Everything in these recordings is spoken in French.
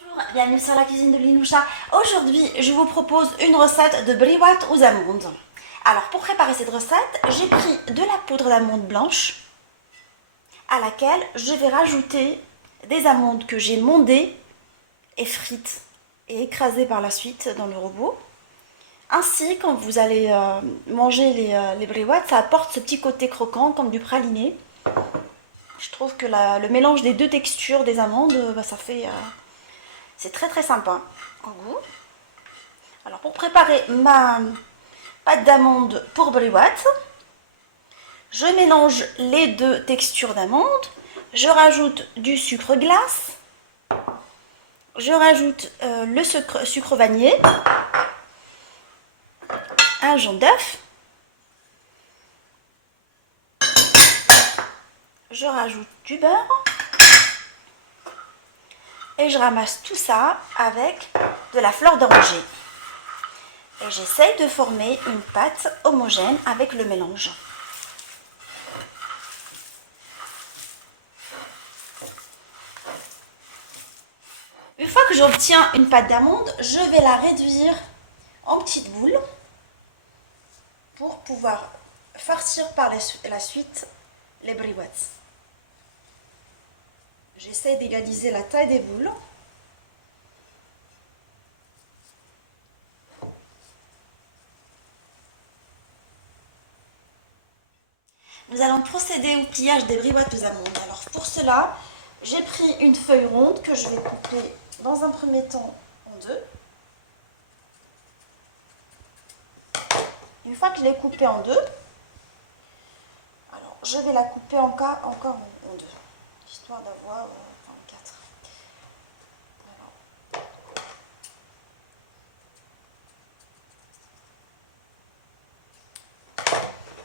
Bonjour, bienvenue sur la cuisine de Linoucha. Aujourd'hui, je vous propose une recette de briouate aux amandes. Alors, pour préparer cette recette, j'ai pris de la poudre d'amande blanche à laquelle je vais rajouter des amandes que j'ai mondées et frites et écrasées par la suite dans le robot. Ainsi, quand vous allez manger les briouates, ça apporte ce petit côté croquant comme du praliné. Je trouve que le mélange des deux textures des amandes, ça fait... c'est très très sympa en goût. Alors pour préparer ma pâte d'amande pour briouate, je mélange les deux textures d'amande. Je rajoute du sucre glace. Je rajoute le sucre vanillé, un jaune d'œuf. Je rajoute du beurre. Et je ramasse tout ça avec de la fleur d'oranger. Et j'essaye de former une pâte homogène avec le mélange. Une fois que j'obtiens une pâte d'amande, je vais la réduire en petites boules pour pouvoir farcir par la suite les briouates. J'essaie d'égaliser la taille des boules. Nous allons procéder au pliage des briouates aux amandes. Alors pour cela, j'ai pris une feuille ronde que je vais couper dans un premier temps en deux. Une fois que je l'ai coupée en deux, alors je vais la couper encore en deux, histoire d'avoir 24.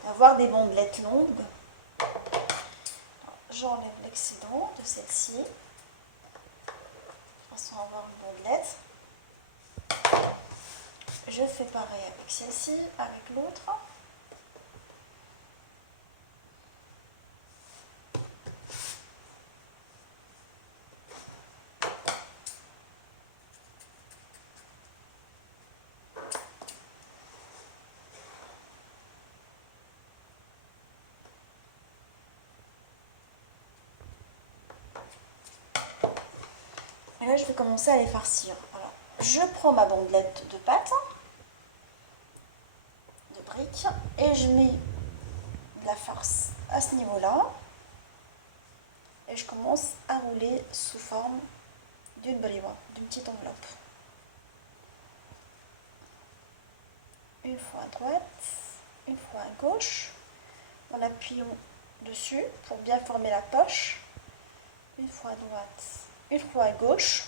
Avoir des bandelettes longues. J'enlève l'excédent de celle-ci, de façon à avoir une bandelette. Je fais pareil avec celle-ci, avec l'autre. Et là, je vais commencer à les farcir. Alors, je prends ma bandelette de pâte, de briques, et je mets de la farce à ce niveau-là. Et je commence à rouler sous forme d'une briouate, d'une petite enveloppe. Une fois à droite, une fois à gauche, en appuyant dessus pour bien former la poche. Une fois à droite, une fois à gauche.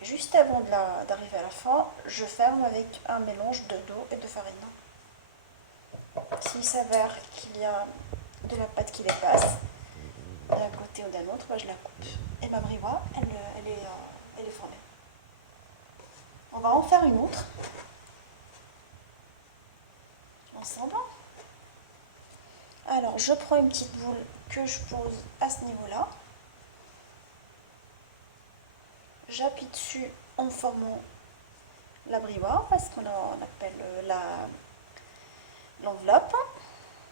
Et juste avant d'arriver à la fin, je ferme avec un mélange d'eau et de farine. S'il s'avère qu'il y a de la pâte qui dépasse d'un côté ou d'un autre, je la coupe. Et ma briouate, elle est formée. On va en faire une autre. Ensemble. Alors, je prends une petite boule que je pose à ce niveau-là. J'appuie dessus en formant la briouate, parce qu'on appelle l'enveloppe.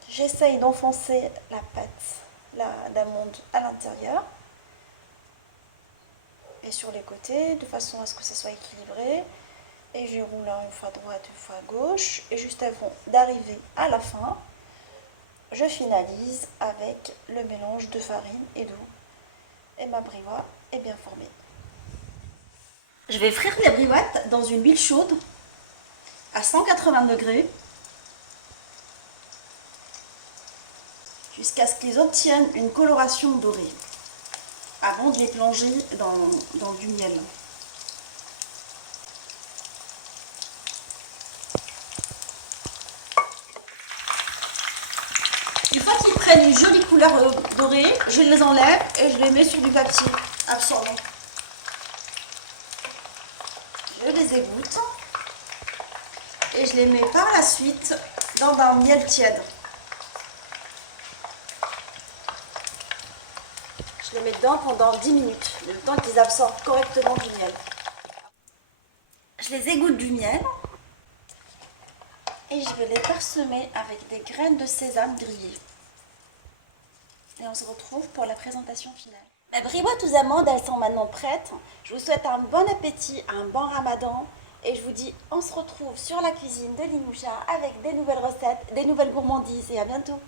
J'essaye d'enfoncer la pâte d'amande à l'intérieur et sur les côtés, de façon à ce que ça soit équilibré. Et je roule une fois à droite, une fois à gauche. Et juste avant d'arriver à la fin, je finalise avec le mélange de farine et d'eau. Et ma briouate est bien formée. Je vais frire les briouates dans une huile chaude à 180 degrés jusqu'à ce qu'ils obtiennent une coloration dorée avant de les plonger dans du miel. Une fois qu'ils prennent une jolie couleur dorée, je les enlève et je les mets sur du papier absorbant. Je les égoutte et je les mets par la suite dans un miel tiède. Je les mets dedans pendant 10 minutes, le temps qu'ils absorbent correctement du miel. Je les égoutte du miel et je vais les parsemer avec des graines de sésame grillées. Et on se retrouve pour la présentation finale. Les briouates aux amandes, elles sont maintenant prêtes. Je vous souhaite un bon appétit, un bon ramadan. Et je vous dis, on se retrouve sur la cuisine de Linoucha avec des nouvelles recettes, des nouvelles gourmandises et à bientôt.